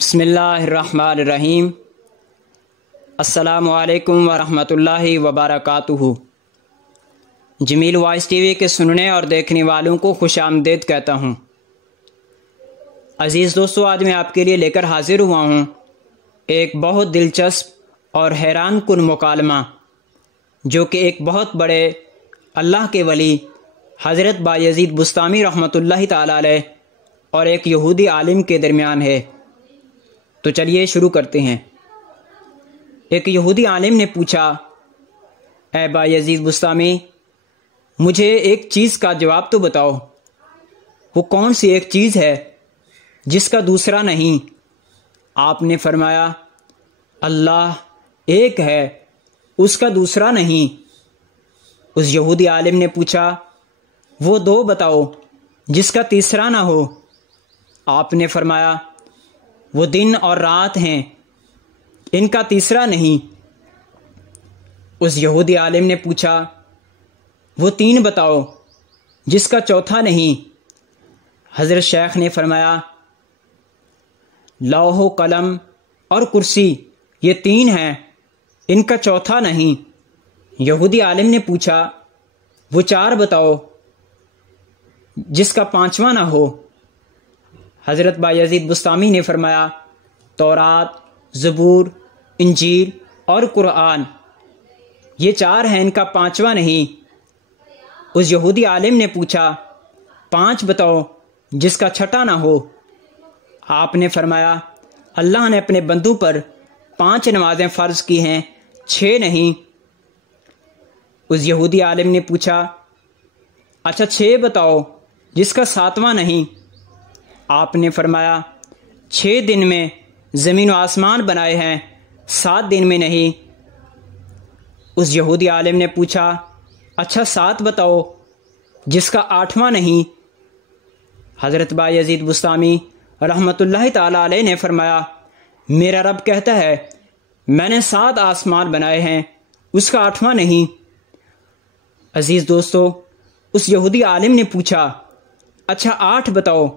बिस्मिल्लाहिर्रहमानिर्रहीम। अस्सलामुअलैकुम वरहमतुल्लाहि वबरकातुहू। जमील वॉइस टीवी के सुनने और देखने वालों को खुश आमदीद कहता हूँ। अज़ीज़ दोस्तों, आज मैं आपके लिए लेकर हाजिर हुआ हूँ एक बहुत दिलचस्प और हैरान कुन मुकालमा, जो कि एक बहुत बड़े अल्लाह के वली हज़रत बायज़ीद बुस्तामी रहमतुल्लाहि ताला अलैह और एक यहूदी आलिम के दरमियान है। तो चलिए शुरू करते हैं। एक यहूदी आलिम ने पूछा, ऐ बायज़ीद बुस्तामी, मुझे एक चीज़ का जवाब तो बताओ, वो कौन सी एक चीज़ है जिसका दूसरा नहीं? आपने फरमाया, अल्लाह एक है, उसका दूसरा नहीं। उस यहूदी आलिम ने पूछा, वो दो बताओ जिसका तीसरा ना हो। आपने फरमाया, वो दिन और रात हैं, इनका तीसरा नहीं। उस यहूदी आलिम ने पूछा, वो तीन बताओ जिसका चौथा नहीं। हज़रत शेख ने फरमाया, लौह कलम और कुर्सी, ये तीन हैं, इनका चौथा नहीं। यहूदी आलिम ने पूछा, वो चार बताओ जिसका पांचवा ना हो। हज़रत बायज़ीद बुस्तामी ने फरमाया, तौरात, ज़बूर, इंजील और कुरान, ये चार हैं, इनका पांचवा नहीं। उस यहूदी आलिम ने पूछा, पांच बताओ जिसका छठा ना हो। आपने फरमाया, अल्लाह ने अपने बंदों पर 5 नमाजें फ़र्ज की हैं, 6 नहीं। उस यहूदी आलिम ने पूछा, अच्छा 6 बताओ जिसका 7वां नहीं। आपने फरमाया, 6 दिन में ज़मीन व आसमान बनाए हैं, 7 दिन में नहीं। उस यहूदी आलिम ने पूछा, अच्छा 7 बताओ जिसका 8वां नहीं। हज़रत बायज़ीद बुस्तामी रहमतुल्लाहि ताला अलैह ने फरमाया, मेरा रब कहता है, मैंने 7 आसमान बनाए हैं, उसका 8वां नहीं। अजीज़ दोस्तों, उस यहूदी आलिम ने पूछा, अच्छा 8 बताओ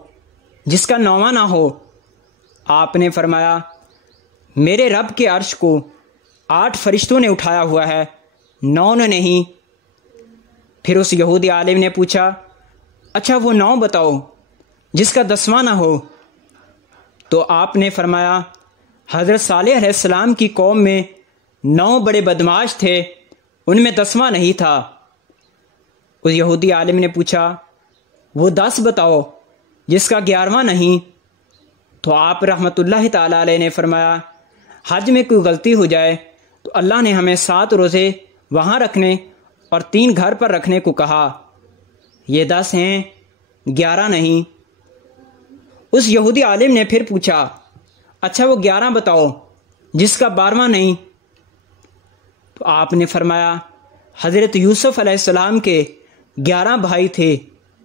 जिसका 9वां ना हो। आपने फरमाया, मेरे रब के अर्श को 8 फरिश्तों ने उठाया हुआ है, 9 ने नहीं। फिर उस यहूदी आलिम ने पूछा, अच्छा वो 9 बताओ जिसका 10वां ना हो। तो आपने फरमाया, हज़रत सालेह अलैहिस्सलाम की कौम में 9 बड़े बदमाश थे, उनमें 10वां नहीं था। उस यहूदी आलिम ने पूछा, वो 10 बताओ जिसका 11वां नहीं। तो आप रहमतुल्लाहि ताला अलैह ने फरमाया, हज में कोई गलती हो जाए तो अल्लाह ने हमें 7 रोज़े वहाँ रखने और 3 घर पर रखने को कहा, ये 10 हैं, 11 नहीं। उस यहूदी आलिम ने फिर पूछा, अच्छा वो 11 बताओ जिसका 12वां नहीं। तो आपने फरमाया, हज़रत यूसुफ अलैहिस्सलाम के 11 भाई थे,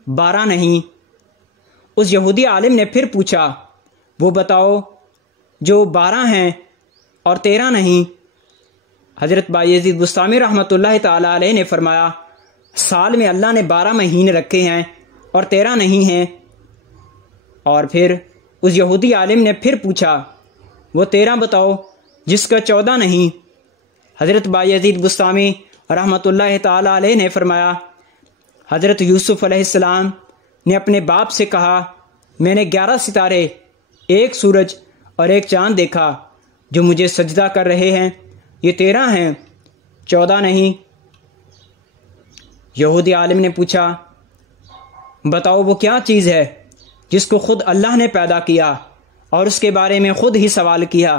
12 नहीं। उस यहूदी आलिम ने फिर पूछा, वो बताओ जो 12 हैं और 13 नहीं। हज़रत बायज़ीद बुस्तामी रहमतुल्लाहि ताला अलैह ने फरमाया, साल में अल्लाह ने 12 महीने रखे हैं और 13 नहीं हैं। और फिर उस यहूदी आलिम ने फिर पूछा, वो 13 बताओ जिसका 14 नहीं। हज़रत बायज़ीद बुस्तामी रहमतुल्लाहि ताला अलैह ने फरमाया, हज़रत यूसुफ अलैहिस्सलाम ने अपने बाप से कहा, मैंने 11 सितारे, 1 सूरज और 1 चाँद देखा जो मुझे सजदा कर रहे हैं, ये 13 हैं, 14 नहीं। यहूदी आलिम ने पूछा, बताओ वो क्या चीज़ है जिसको खुद अल्लाह ने पैदा किया और उसके बारे में खुद ही सवाल किया।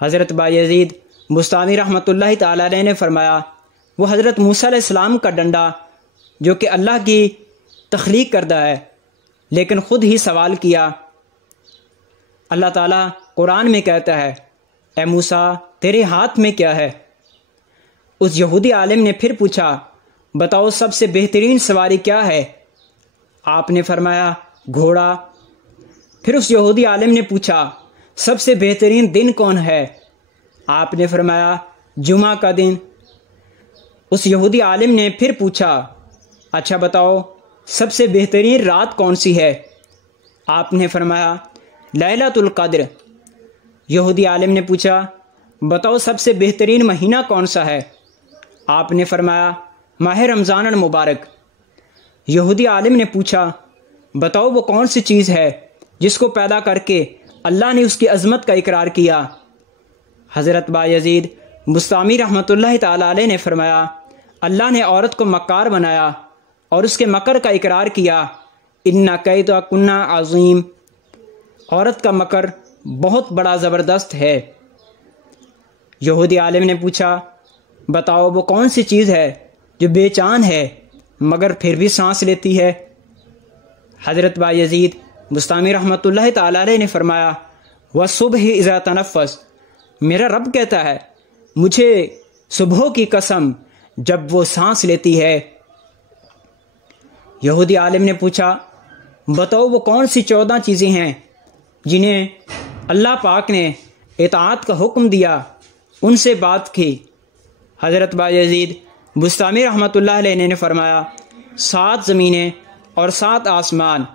हज़रत बायज़ीद बुस्तामी रहमतुल्लाहि ताला अलैह ने फरमाया, वो हज़रत मूसा अलैहिस्सलाम का डंडा, जो कि अल्लाह की तख्लीक करदा है, लेकिन ख़ुद ही सवाल किया। अल्लाह ताला कुरान में कहता है, ए मूसा तेरे हाथ में क्या है? उस यहूदी आलिम ने फिर पूछा, बताओ सबसे बेहतरीन सवारी क्या है? आपने फरमाया, घोड़ा। फिर उस यहूदी आलिम ने पूछा, सबसे बेहतरीन दिन कौन है? आपने फरमाया, जुमा का दिन। उस यहूदी आलिम ने फिर पूछा, अच्छा बताओ सबसे बेहतरीन रात कौन सी है? आपने फरमाया, लैलतुल क़द्र। यहूदी आलिम ने पूछा, बताओ सबसे बेहतरीन महीना कौन सा है? आपने फरमाया, माह रमज़ान मुबारक। यहूदी आलिम ने पूछा, बताओ वो कौन सी चीज़ है जिसको पैदा करके अल्लाह ने उसकी अज़मत का इकरार किया? हज़रत बायज़ीद बुस्तामी रहमतुल्लाहि तआला अलैह ने फरमाया, अल्लाह ने औरत को मक्कार बनाया और उसके मकर का इकरार किया, इन्ना कैदा कुन्ना अज़ीम। औरत का मकर बहुत बड़ा ज़बरदस्त है। यहूदी आलिम ने पूछा, बताओ वो कौन सी चीज़ है जो बेचान है मगर फिर भी सांस लेती है? हज़रत बायज़ीद बुस्तामी रहमतुल्लाहि तआला अलैह ने फरमाया, वह सुबह इज़ा तनफ़्फ़स, मेरा रब कहता है मुझे सुबह की कसम जब वो सांस लेती है। यहूदी आलिम ने पूछा, बताओ वो कौन सी 14 चीज़ें हैं जिन्हें अल्लाह पाक ने इताअत का हुक्म दिया, उनसे बात की? हज़रत बायज़ीद बुस्तामी रहमतुल्लाह अलैह ने फरमाया, 7 ज़मीनें और 7 आसमान।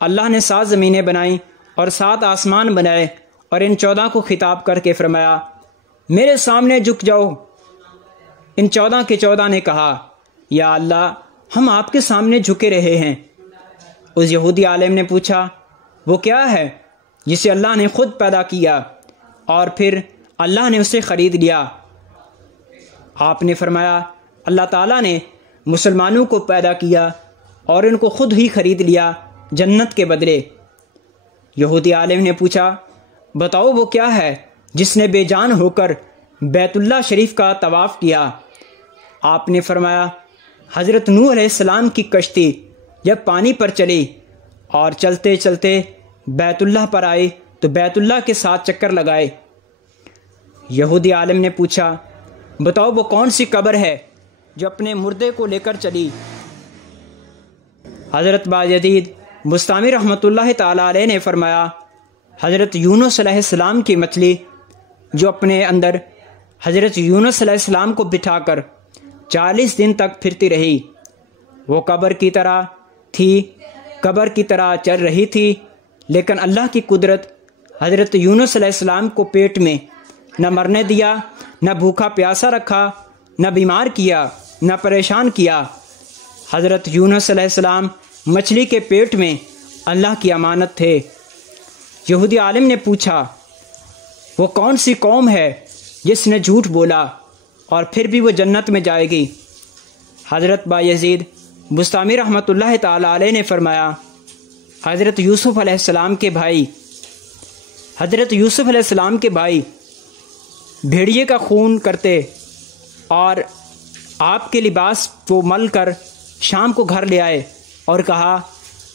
अल्लाह ने 7 ज़मीनें बनाई और 7 आसमान बनाए और इन 14 को खिताब करके फरमाया, मेरे सामने झुक जाओ। इन 14 के 14 ने कहा, या अल्लाह, हम आपके सामने झुके रहे हैं। उस यहूदी आलिम ने पूछा, वो क्या है जिसे अल्लाह ने खुद पैदा किया और फिर अल्लाह ने उसे ख़रीद लिया? आपने फरमाया, अल्लाह ताला ने मुसलमानों को पैदा किया और इनको खुद ही ख़रीद लिया जन्नत के बदले। यहूदी आलिम ने पूछा, बताओ वो क्या है जिसने बेजान होकर बैतुल्लाह शरीफ का तवाफ़ किया? आपने फरमाया, हज़रत नूह अलैहिस्सलाम की कश्ती जब पानी पर चली और चलते चलते बैतुल्लाह पर आई तो बैतुल्लाह के 7 चक्कर लगाए। यहूदी आलिम ने पूछा, बताओ वो कौन सी कब्र है जो अपने मुर्दे को लेकर चली? हज़रत बायज़ीद बुस्तामी रहमतुल्लाहि तआला अलैह ने फरमाया, हज़रत यूनुस अलैहिस्सलाम की मछली जो अपने अंदर हज़रत यूनुस अलैहिस्सलाम को बिठाकर 40 दिन तक फिरती रही। वो कब्र की तरह थी, कब्र की तरह चल रही थी, लेकिन अल्लाह की कुदरत हज़रत यूनुस अलैहिस्सलाम को पेट में न मरने दिया, न भूखा प्यासा रखा, न बीमार किया, न परेशान किया। हज़रत यूनुस अलैहिस्सलाम मछली के पेट में अल्लाह की अमानत थे। यहूदी आलिम ने पूछा, वो कौन सी कौम है जिसने झूठ बोला और फिर भी वो जन्नत में जाएगी? हज़रत बायज़ीद बुस्तामी रहमतुल्लाहि तआला अलैह ने फरमाया, हज़रत यूसुफ़ अलैहिस्सलाम के भाई, हज़रत यूसुफ़ अलैहिस्सलाम के भाई भेड़िए का खून करते और आपके लिबास को मल कर शाम को घर ले आए और कहा,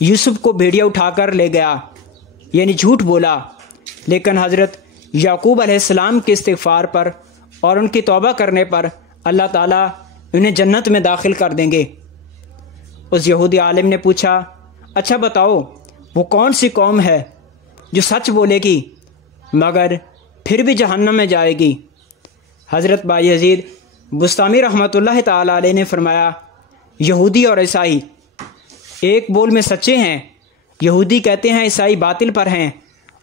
यूसुफ को भेड़िया उठाकर ले गया, यानी झूठ बोला। लेकिन हज़रत याकूब अलैहिस्सलाम के इस्तिग़फ़ार पर और उनकी तौबा करने पर अल्लाह ताला उन्हें जन्नत में दाखिल कर देंगे। उस यहूदी आलिम ने पूछा, अच्छा बताओ वो कौन सी कौम है जो सच बोलेगी मगर फिर भी जहन्नम में जाएगी? हज़रत बायज़ीद बुस्तामी रहमतुल्लाहि तआला अलैह ने फरमाया, यहूदी और ईसाई एक बोल में सच्चे हैं। यहूदी कहते हैं ईसाई बातिल पर हैं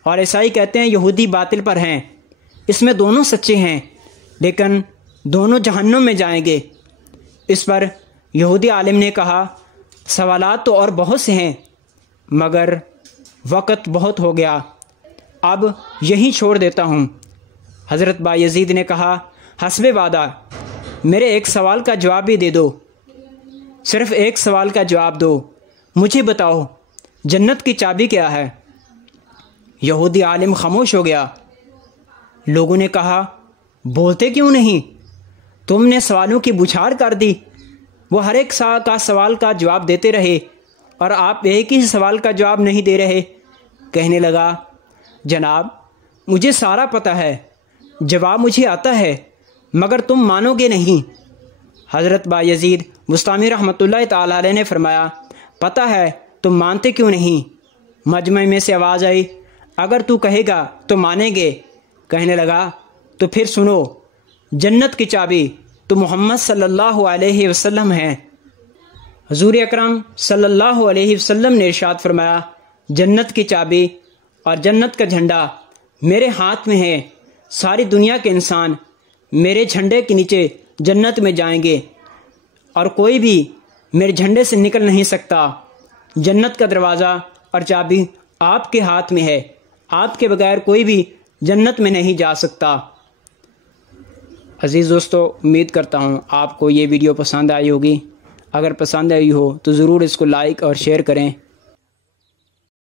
और ईसाई कहते हैं यहूदी बातिल पर हैं। इसमें दोनों सच्चे हैं लेकिन दोनों जहन्नुम में जाएंगे। इस पर यहूदी आलिम ने कहा, सवालात तो और बहुत से हैं मगर वक़्त बहुत हो गया, अब यहीं छोड़ देता हूँ। हज़रत बायज़ीद ने कहा, हस्बे वादा, मेरे एक सवाल का जवाब भी दे दो, सिर्फ़ एक सवाल का जवाब दो। मुझे बताओ जन्नत की चाबी क्या है? यहूदी आलिम खामोश हो गया। लोगों ने कहा, बोलते क्यों नहीं? तुमने सवालों की बुछार कर दी। वो हर एक का सवाल का जवाब देते रहे और आप एक ही सवाल का जवाब नहीं दे रहे। कहने लगा, जनाब मुझे सारा पता है, जवाब मुझे आता है मगर तुम मानोगे नहीं। हज़रत बायज़ीद बुस्तामी रहमतुल्लाहि तआला अलैह ने फरमाया, पता है, तुम मानते क्यों नहीं? मजमे में से आवाज़ आई, अगर तू कहेगा तो मानेंगे। कहने लगा, तो फिर सुनो, जन्नत की चाबी तो मोहम्मद सल्लल्लाहु अलैहि वसल्लम हैं। हुज़ूर अकरम सल्लल्लाहु अलैहि वसल्लम ने इरशाद फरमाया, जन्नत की चाबी और जन्नत का झंडा मेरे हाथ में है। सारी दुनिया के इंसान मेरे झंडे के नीचे जन्नत में जाएंगे और कोई भी मेरे झंडे से निकल नहीं सकता। जन्नत का दरवाज़ा और चाबी आपके हाथ में है। आपके बगैर कोई भी जन्नत में नहीं जा सकता। अजीज़ दोस्तों, उम्मीद करता हूँ आपको ये वीडियो पसंद आई होगी। अगर पसंद आई हो तो ज़रूर इसको लाइक और शेयर करें।